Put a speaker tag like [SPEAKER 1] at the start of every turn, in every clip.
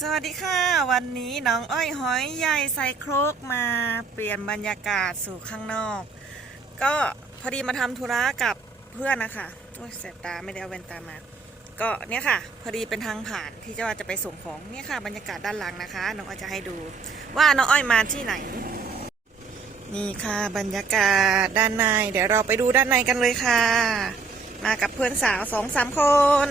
[SPEAKER 1] สวัสดีค่ะ วันนี้น้องอ้อยหอยใหญ่ใส่โครกมาเปลี่ยนบรรยากาศสู่ข้างนอก ก็พอดีมาทำธุระกับเพื่อนนะคะโอ้ยแสบตาไม่ได้เอาแว่นตามา ก็เนี่ยค่ะ พอดีเป็นทางผ่านที่จะว่าจะไปส่งของเนี่ยค่ะ บรรยากาศด้านหลังนะคะ น้องอ้อยจะให้ดู ว่าน้องอ้อยมาที่ไหน นี่ค่ะ บรรยากาศด้านใน เดี๋ยวเราไปดูด้านในกันเลยค่ะ มากับเพื่อนสาวสองสามคน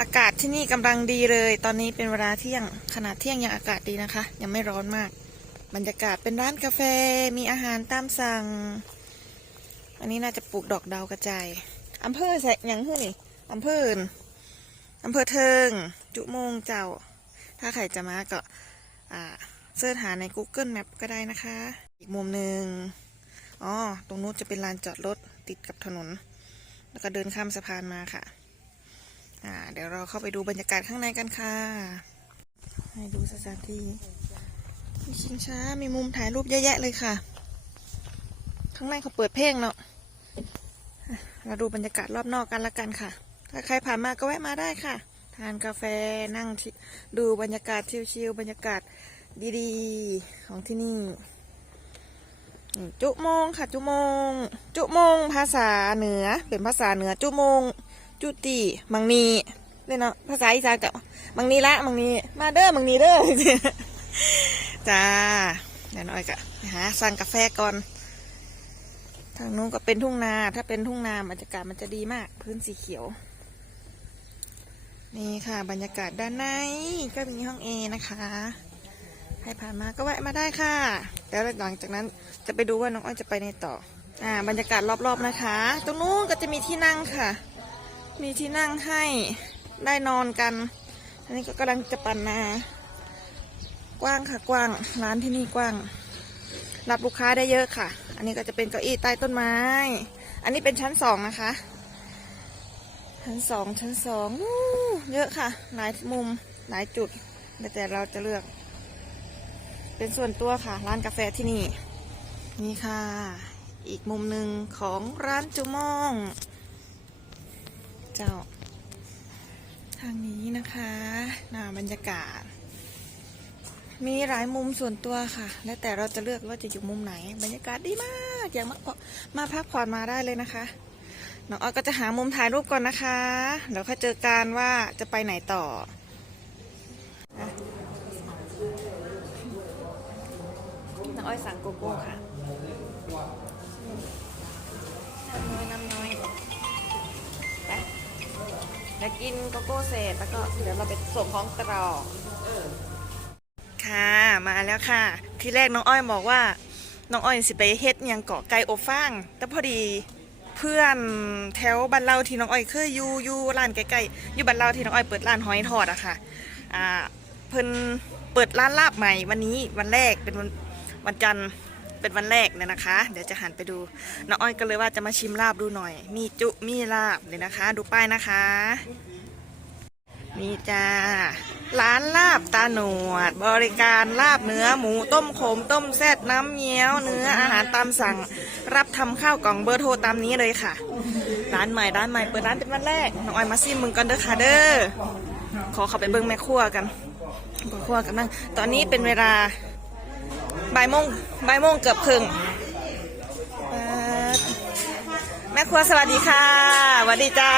[SPEAKER 1] อากาศที่นี่กำลังดีเลย ตอนนี้เป็นเวลาเที่ยง ขนาดเที่ยงยังอากาศดีนะคะ ยังไม่ร้อนมาก บรรยากาศเป็นร้านกาแฟ มีอาหารตามสั่ง อันนี้น่าจะปลูกดอกดาวกระจายอำเภอแสกยังคือนี่อำเภออำเภอเทิง จุโมงเจ้า ถ้าใครจะมาก็เสิร์ชหาใน Google Map ก็ได้นะคะ อีกมุมหนึ่งอ๋อ ตรงนู้นจะเป็นลานจอดรถติดกับถนน แล้วก็เดินข้ามสะพานมาค่ะ อ่า เดี๋ยวเราเข้าไปดูบรรยากาศข้างในกันค่ะ ให้ดูสถานที่มีชิงช้า มีมุมถ่ายรูปเยอะแยะเลยค่ะ ข้างในเขาเปิดเพลงเนาะ เราดูบรรยากาศรอบนอกกันละกันค่ะ ถ้าใครผ่านมาก็แวะมาได้ค่ะ ทานกาแฟนั่งดูบรรยากาศชิลๆบรรยากาศดีๆ ของที่นี่ จุโมงค่ะ จุโมง จุโมงภาษาเหนือ เป็นภาษาเหนือจุโมง จุติมังนีเลยเนาะภาษาอีสานกับมังนีละมังนีมาเด้อมังนีเด้อจ้าเดี๋ยวน้อยกะหาสั่งกาแฟก่อนทางนู้นก็เป็นทุ่งนา ถ้าเป็นทุ่งนาบรรยากาศมันจะดีมาก พื้นสีเขียว นี่ค่ะ บรรยากาศด้านในก็มีห้องเอนะคะ ใครผ่านมาก็แวะมาได้ค่ะ แล้วหลังจากนั้นจะไปดูว่าน้องอ้อยจะไปในต่อ อ่า บรรยากาศรอบๆนะคะ ตรงนู้นก็จะมีที่นั่งค่ะ มีที่นั่งให้ได้นอนกัน อันนี้ก็กำลังจะปั่นนากว้างค่ะกว้าง ร้านที่นี่กว้าง รับลูกค้าได้เยอะค่ะ อันนี้ก็จะเป็นเก้าอี้ใต้ต้นไม้ อันนี้เป็นชั้นสองนะคะ ชั้นสองชั้นสองเยอะค่ะ หลายมุมหลายจุดแล้วแต่เราจะเลือก เป็นส่วนตัวค่ะ ร้านกาแฟที่นี่ นี่ค่ะ อีกมุมหนึ่งของร้านจุมอง เจ้า ทางนี้นะคะน่าบรรยากาศ มีหลายมุมส่วนตัวค่ะ แล้วแต่เราจะเลือกว่าจะอยู่มุมไหน บรรยากาศดีมากอย่างมามาพักผ่อนมาได้เลยนะคะน้องออยก็จะหามุมถ่ายรูปก่อนนะคะเดี๋ยวค่อยเจอกันว่าจะไปไหนต่อน้องอ้อยสั่งโกโก้ค่ะ ดี๋ยวกินโกโก้เสร็จแล้วก็เดี๋ยวเราไปส่งของต่อค่ะมาแล้วค่ะ ที่แรกน้องอ้อยบอกว่า น้องอ้อยสิไปเฮ็ดยังเกาะไก่อบฟางแต่พอดีเพื่อนแถวบ้านเราที่น้องอ้อยเคยอยู่อยู่ร้านใกล้ๆอยู่บ้านเราที่น้องอ้อยเปิดร้านหอยทอดอะค่ะอ่าเพิ่นเปิดร้านลาบใหม่วันนี้วันแรกเป็นวันวันจันทร์ เป็นวันแรกเนี่ยนะคะ เดี๋ยวจะหันไปดูน้องอ้อยก็เลยว่าจะมาชิมลาบดูหน่อย มีจุมีลาบเลยนะคะ ดูป้ายนะคะนี่จ้าร้านลาบตาหนวด บริการลาบเนื้อหมูต้มขมต้มแซ่บน้ำเงี้ยวเนื้ออาหารตามสั่ง รับทำข้าวกล่องเบอร์โทรตามนี้เลยค่ะ ร้านใหม่ร้านใหม่เปิดร้านเป็นวันแรกน้องออยมาซิมมึงกันเด้อค่ะเด้อขอเข้าไปเบิ้งแม่ครัวกันแม่ครัวกันบ้างตอนนี้เป็นเวลา บ่ายโมงบ่ายโมงเกือบครึ่งแม่ครัวสวัสดีค่ะสวัสดีจ้า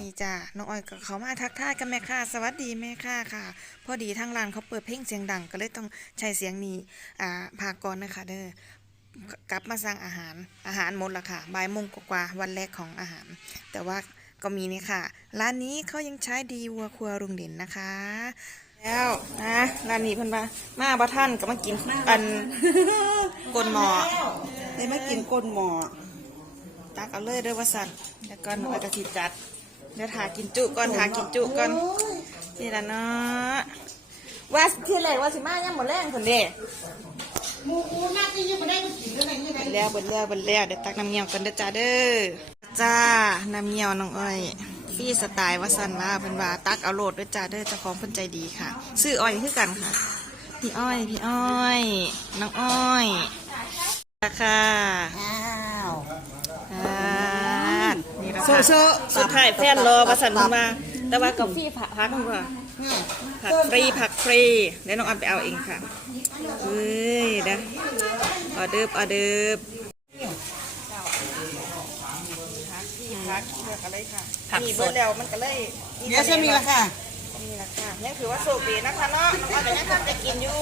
[SPEAKER 1] นี่จ้า น้องอ้อยก็เขามาทักทายกันแม่ค่ะ สวัสดีแม่ค่ะค่ะ พอดีทางร้านเขาเปิดเพลงเสียงดังก็เลยต้องใช้เสียงนี้ อ่าพากรนะคะเด้อกลับมาสั่งอาหาร อาหารหมดละค่ะบ่ายโมงกว่าวันแรกของอาหาร แต่ว่าก็มีนี่ค่ะ ร้านนี้เขายังใช้ดีวัวครัวรุงเด่นนะคะ แล้วนะร้านนี้เพิ่นมามาบ่ท่านก็มากินอันกลนหมอ
[SPEAKER 2] ได้มากินก้นหมอ
[SPEAKER 1] ตักเอาเลยเด้อว่าสั่นแล้วก็หนูจะทิจัดเดี๋ยวถากินจุก่อนถากินจุก่อนนี่ละเนาะว่าที่แรกว่าสิมาย่ำหมดแรงคนเด้
[SPEAKER 2] หมูกูน่าจะยังไม่ได้มากินอะไรนี่ไง
[SPEAKER 1] เบิดแล้วเบิดแล้วเบิดแล้วเดี๋ยวตักน้ำเงี้ยวกันเด้อจ้าเด้อจ้าน้ำเงี้ยวน้องอ้อย ฟรีสไตล์ว่าสั่นว่าเพิ่นว่าตักเอาโหลดด้วยจ้าเด้อเจ้าของเพิ่นใจดีค่ะ ซื้ออ้อยคือกันค่ะ พี่อ้อย พี่อ้อย น้องอ้อยค่ะ
[SPEAKER 2] อ้าว
[SPEAKER 1] อ่านี่ละ
[SPEAKER 2] โซ่
[SPEAKER 1] ค่ะ
[SPEAKER 2] โซ่
[SPEAKER 1] สุดท้ายแฟนรอว่าสั่นเพิ่นมาแต่ว่ากาแฟผักพักนึงค่ะ
[SPEAKER 2] ค่ะ
[SPEAKER 1] ผักฟรีผักฟรีเดี๋ยวน้องอันไปเอาเองค่ะเฮ้ยเด้อออเดิบออเดิบผักที่ พักเลือกอะไรค่ะ
[SPEAKER 3] ผัก
[SPEAKER 1] มี
[SPEAKER 3] ส
[SPEAKER 1] เบอ
[SPEAKER 3] ด
[SPEAKER 1] ร์แล้วมันก็เลย
[SPEAKER 2] เดี๋ยวจะมีละค่ะ
[SPEAKER 1] มีราคายังถือว่าโชคดีนะคะเนาะน้องอันก็ยังทำจะกินอยู่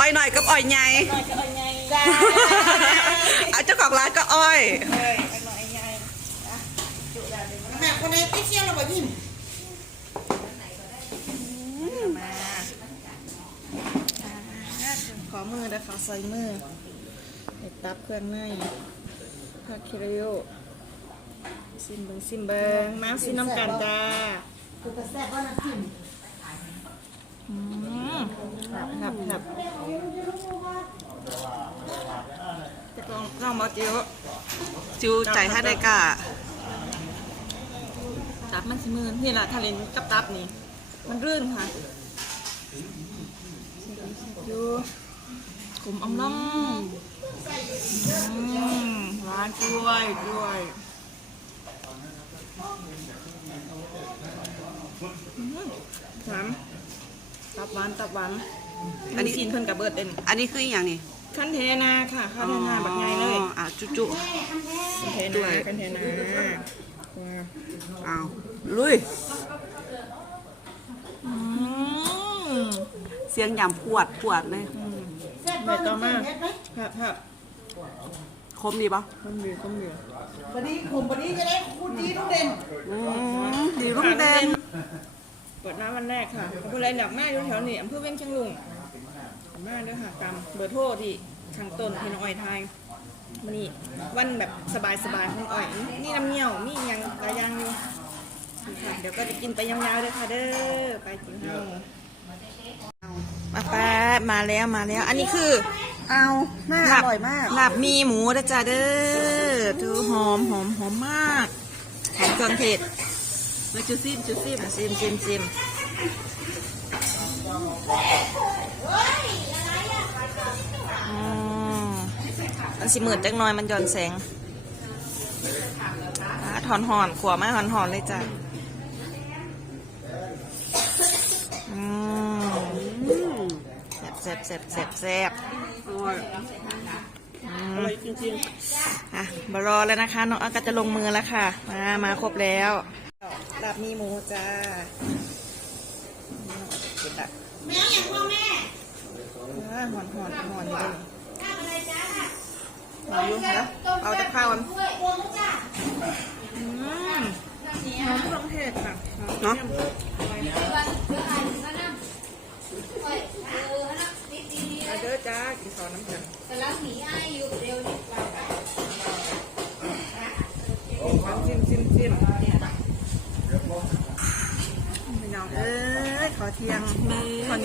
[SPEAKER 3] อ้อยหน่อยกับอ้อยใหญ่
[SPEAKER 1] หน่อยจะเอาไง
[SPEAKER 2] จ้า
[SPEAKER 3] เอาเจ้าของร้านก็อ้อย
[SPEAKER 1] เฮ้ยเอาหน่อยไงนะจุดาเดี๋ยวมัน
[SPEAKER 2] แม่คนไหนไปเที่ยวเราบ่ยิ้ม
[SPEAKER 1] เอามาอ่าขอมือนะคะใส่มือเห็ดตับเครื่องในผักคิริโอ ซิมเบิงซิมเบิงมาซิมน้ำกันจ้า
[SPEAKER 2] คือแต่แซ่บว่าน้ำจิ้ม
[SPEAKER 1] อืมครับครับครับจะลองลองมาเจียว
[SPEAKER 3] จิวใจให้ได้กะ
[SPEAKER 1] ตับมันสิมือนี่แหละทะเลนกับตับนี่ มันรื่นค่ะดูขมอ่องน้องอืมหวานกล้วยกล้วย อืมหวานตับหวานตับหวานอันนี้ซีนเพิ่นกับเบิร์ดเด่น
[SPEAKER 3] อันนี้คืออหย่างนี้
[SPEAKER 1] ขั้นเทนาค่ะขั้นเทนาแบบไงเลย
[SPEAKER 3] อ๋ออะจุจุ
[SPEAKER 1] ขั้นเท
[SPEAKER 3] ด้
[SPEAKER 1] นา
[SPEAKER 3] วย
[SPEAKER 1] ขั้นเทนาว้าว
[SPEAKER 3] เอาลุย
[SPEAKER 1] อืม
[SPEAKER 3] เสียงยำปวดปวดเลย
[SPEAKER 2] แซ่บว่าน้ำจิ้มเห็ดไหม
[SPEAKER 1] ครับครับ
[SPEAKER 3] คมดีปะ
[SPEAKER 1] ต้มเดือดต้มเดือด
[SPEAKER 2] วันนี้กลุ่มวันนี้จะได้คุณดีทุกเด่น
[SPEAKER 3] อืมดีรุ่งเด่น
[SPEAKER 1] เปิดน้ำวันแรกค่ะอำเภอไรหนักแม่อยู่แถวนี้อำเภอเวียงเชียงลุงมาเด้อค่ะตามเบอร์โทรที่ทางต้นที่น้องอ้อยไทยมันนี่วันแบบสบายๆของอ้อย นี่น้ำเงี้ยวมีหยังหลายอย่างอยู่นี่ค่ะเดี๋ยวก็จะกินไปยาวๆเลยค่ะเด้อไปกินข้าวมาแป๊บมาแล้วมาแล้ว อันนี้คือ
[SPEAKER 2] เอาหน้าอร่อยมาก
[SPEAKER 1] ลาบมีหมูนะจ๊ะเด้อดูหอมหอมหอมมากหอมเครื่องเทศ
[SPEAKER 3] แล้วจุซิมจุซิม
[SPEAKER 1] ซิมซิมซิมอืมมันสิมืดจักหน่อยมันหย่อนแสงอ่าถอนหอนขวมาถอนหอนเลยจ้ะอืม
[SPEAKER 3] อืม
[SPEAKER 1] แซ่บแซ่บแซ่บแซ่บ
[SPEAKER 3] อร่อย
[SPEAKER 1] อื
[SPEAKER 3] อ
[SPEAKER 1] ม
[SPEAKER 3] ร่อยจริง
[SPEAKER 1] อะมารอแล้วนะคะน้องอ้อก็จะลงมือแล้วค่ะ มามาครบแล้วลาบมีหมูจ้าเก็บละ
[SPEAKER 2] แม่อย่างพ่อแม่
[SPEAKER 1] อ่าหอนหอนหอนอยู่เลยหอนอยู่แล้วเอาแต่ข้าวมัน
[SPEAKER 2] ด้วยโอนจ้า
[SPEAKER 1] อืมหอมเครื่องเทศค่ะ
[SPEAKER 3] ๆเนาะ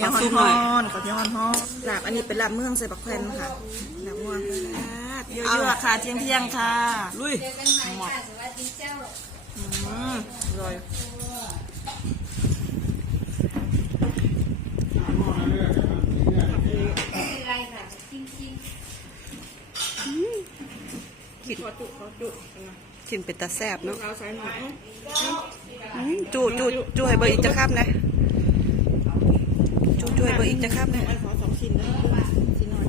[SPEAKER 1] เหนียว
[SPEAKER 3] ขอซุปห
[SPEAKER 1] ฮ้
[SPEAKER 3] น่อย
[SPEAKER 1] อนๆข้าวเหนียวฮ้อนๆลาบอันนี้เป็นลาบเมืองใส่บักแควนค่ะลาบม่วงเยอะๆค่ะเที่ยงเที่ยงๆค่ะ
[SPEAKER 3] ลุย
[SPEAKER 1] หมดอืมอร่อยขิดขอจุขอจุ
[SPEAKER 3] กินเป็นตาแซ่บเนาะ
[SPEAKER 1] เราใส่หน่อย
[SPEAKER 3] อืมจูจูจูให้เบอร์อีกจะครับนะ จูจูให้เบอร์อีกจะครับนะ
[SPEAKER 1] ขอสองชิ้นนะชิ้นหน่อย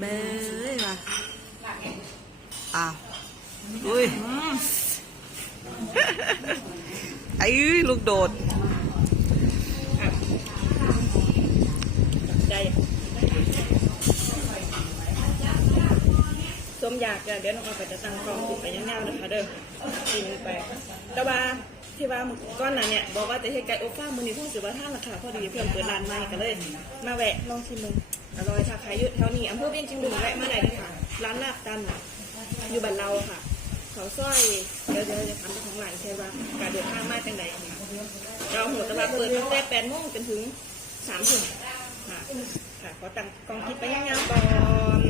[SPEAKER 3] เบ้ยว่ะอ้าวอุ้ยไอ้ลูกโดด
[SPEAKER 1] ใจสมอยากจะเดี๋ยวน้องเอาไปจะตั้งกล้องติดไปยาวๆนะคะเด้อกินไปต่ว่า ที่ว่าก้อนหน่ะเนี่ยบอกว่าจะให้ไก่อบฟามือนี้พูดสือว่าท่าราคาพอดีเพื่อนเปิดร้านใหม่ก็เลย มาแวะลองชิมดูอร่อยค่ะขายอยู่แถวนี้อำเภอเวียงจังหวัดแวะมาได้เลยค่ะ ร้านลาบตันอยู่บ้านเราค่ะเขาสร้อยเดี๋ยวเดี๋ยวจะทำเจ้าของร้านใช่ว่าการเดินทางมาจังใดค่ะเราหัวตะวันเปิดตั้งแต่แปดโมงจนถึงสามทุ่มค่ะค่ะขอตังกองคิดไปยาวๆก่อน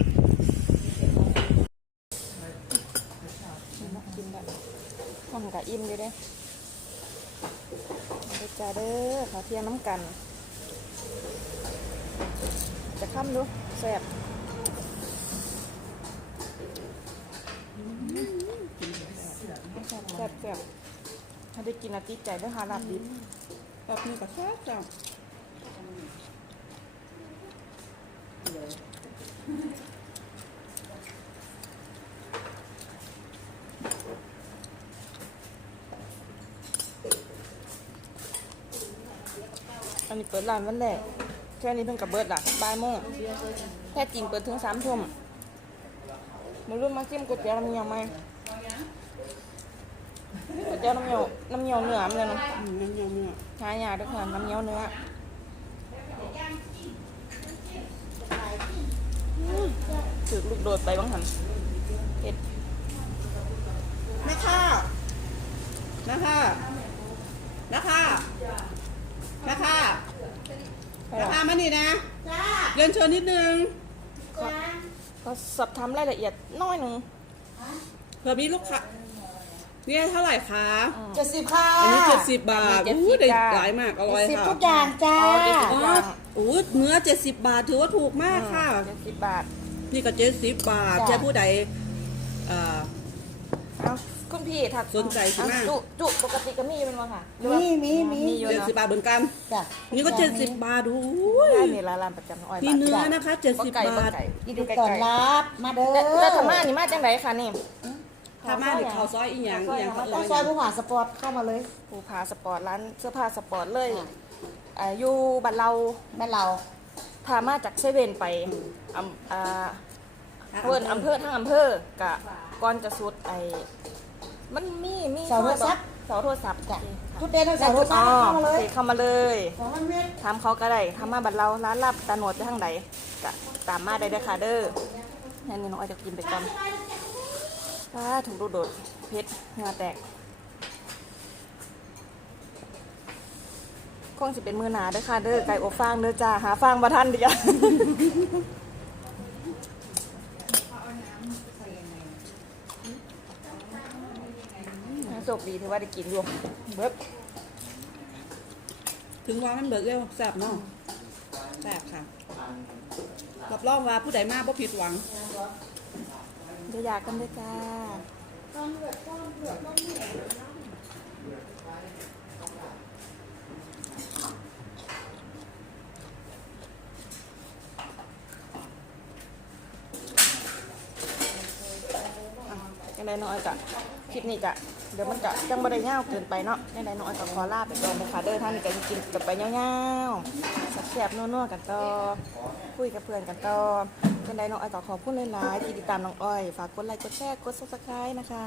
[SPEAKER 1] กินแบบห้องกับอิ่มเลยเด้ เด้อจ้าเด้อขอเทียงน้ำกัน จะข้ามดูแซ่บ
[SPEAKER 3] แซ่บ
[SPEAKER 1] แซ่บแซ่บถ้าได้กินอาทิตย์ใจด้วยค่ะลาบดิบ
[SPEAKER 3] แบบนี้ก็แซ่บจ้ะ
[SPEAKER 1] นนี้เปิดร้านวันแรกแค่นี้เพิ่งกับเบิร์ดล่ะบ่ายโมงแค่จริงเปิดถึงสามทุ่มมารุ่นมาชิมก๋วยเตี๋ยวน้ำเงี้ยวไหมก๋วยเตี๋ยวน้ำเงี้ยวน้ำเงี้ยวเนื้อมันเลยนะ
[SPEAKER 3] อืมน้ำยำเนี่ย
[SPEAKER 1] หายากด้วยค่ะน้ำเงี้ยวเนื้อถือลูกโดดไปบ้างหันเผ็ด
[SPEAKER 3] แม่ค่ะแม่ค่ะแม่ค่ะแม่ค่ะ
[SPEAKER 1] ไป
[SPEAKER 3] แม่
[SPEAKER 1] หรอ
[SPEAKER 3] ค่ะมานี่นะ
[SPEAKER 2] จ้า
[SPEAKER 3] เรียนเชิญนิดนึง
[SPEAKER 2] จ้า
[SPEAKER 1] ก็สอบถามรายละเอียดน้อยหนึ่ง
[SPEAKER 3] เผื่อมีลูกค้าเนี่ยเท่าไหร่คะ
[SPEAKER 2] เจ็ดสิบค่ะ
[SPEAKER 3] อันนี้เจ็ดสิบบาทอู้ได้หลายมากอร่อย
[SPEAKER 2] สิบ
[SPEAKER 3] ค่ะ
[SPEAKER 2] ทุกอย่างจ้า
[SPEAKER 1] เอาเจ็ดสิบ
[SPEAKER 3] อ๋อโอ้เนื้อเจ็ดสิบบาทถือว่าถูกมากค่ะ
[SPEAKER 1] เจ็ดสิบบาท
[SPEAKER 3] นี่ก็เจ็ดสิบบาท
[SPEAKER 2] จ้ะ
[SPEAKER 3] แค่ผู้ใดเอ่อ
[SPEAKER 1] เอา คุณพี่ถัก
[SPEAKER 3] สนใจใช่ไหม
[SPEAKER 1] เอาจุจุปกติก็มีเป็นวะค่ะหรือว่า
[SPEAKER 2] มีมีมี
[SPEAKER 1] มีอยู่
[SPEAKER 3] เจ็ด
[SPEAKER 1] เนาะ
[SPEAKER 3] สิบบาทเหมือนกัน
[SPEAKER 2] จ้ะ
[SPEAKER 3] นี่ก็เจ็ดสิบบาทดู
[SPEAKER 1] ได้นี่ละร้านประจำน้องอ้อย
[SPEAKER 3] นี่
[SPEAKER 1] บาท
[SPEAKER 3] เนื้อนะคะเจ็ดสิบ
[SPEAKER 1] ไก่
[SPEAKER 3] บาท
[SPEAKER 1] ไก่
[SPEAKER 2] ยิน
[SPEAKER 1] ดู
[SPEAKER 2] ดี
[SPEAKER 1] ไก่
[SPEAKER 2] ต้อน
[SPEAKER 1] ไก่
[SPEAKER 2] รับมาเด้อ
[SPEAKER 1] แล้วแล้วธรรมะนี่มาจังไดคะนี่
[SPEAKER 3] ถ้ามาหรือข้าวซอยอีหยังอีหยังเขา
[SPEAKER 2] ต้
[SPEAKER 3] เอ่
[SPEAKER 2] อง
[SPEAKER 3] ย
[SPEAKER 2] ซอยผู้หาสปอร์ตเข้ามาเลย
[SPEAKER 1] ภูผาสปอร์ตร้านเสื้อผ้าสปอร์ตเลย
[SPEAKER 2] ค่ะ
[SPEAKER 1] อ่าอยู่บ้านเรา
[SPEAKER 2] แม่เรา
[SPEAKER 1] ถ้ามาจากเซเว่นไปอำอ่า เพิ่นอำเภอทั้งอำเภอกะก่อนจะสุดไอ้ มันมีมี
[SPEAKER 2] เสาโทรศัพท์
[SPEAKER 1] เสาโทรศัพท์
[SPEAKER 2] จ้ะ
[SPEAKER 1] โอเคค่ะ
[SPEAKER 2] ทุกเดนต้องใส่รถ
[SPEAKER 1] อ๋อ
[SPEAKER 2] เข้ามาเล
[SPEAKER 1] โอยเคเข้ามาเลย
[SPEAKER 2] สองพันเมตร
[SPEAKER 1] ถามเขาก็ได้ถามมาบัดเราร้านลับตาหนวดไปทางไหนก็ตามมาได้เด้อค่ะเด้อนั่นนี่น้องอ้อยจะกินไปก่อนว้าถูกโดดๆเพชรเหงาแตกคงสิเป็นมือหนาเด้อค่ะเด้อไก่อบฟางเด้อจ้าหาฟางมาท่านเดียว โช คดีที่ว่าได้กินอยู่เบิบ
[SPEAKER 3] ถึงว่ามันเบิกเร็วแซ่บเนาะแซ่บค่ะรับรองว่าผู้ใดมาบ่ผิดหวัง
[SPEAKER 1] เดี๋ยวอยากกันด้วยจ้ายังไงน้อยกะ คลิปนี้กะเดี๋ยวมันกะจังบ่ได้ยาวเกินไปเนาะยังไงน้อยกะขอลาไปก่อนนะคะเด้อท่านนี่ก็จะกินกันไปยาวๆแซ่บๆนัวๆกันต่อคุยกับเพื่อนกันต่อยังไงน้องอ้อยก็ขอบคุณหลายๆที่ติดตามน้องอ้อยฝากกดไลค์กดแชร์กด Subscribe นะคะ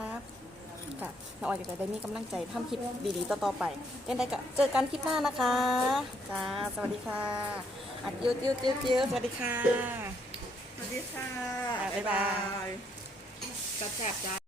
[SPEAKER 1] ค่ะน้องออยก็จะได้มีกำลังใจทำคลิปดีๆต่อๆไปยังไงก็เจอกันคลิปหน้านะคะจ้าสวัสดีค่ะอัดยิ้วจิ้วจิ้วจิ้วสวัสดีค่ะ
[SPEAKER 3] สวัสดีค่ะบ๊ายบายกระแซ่บจ้า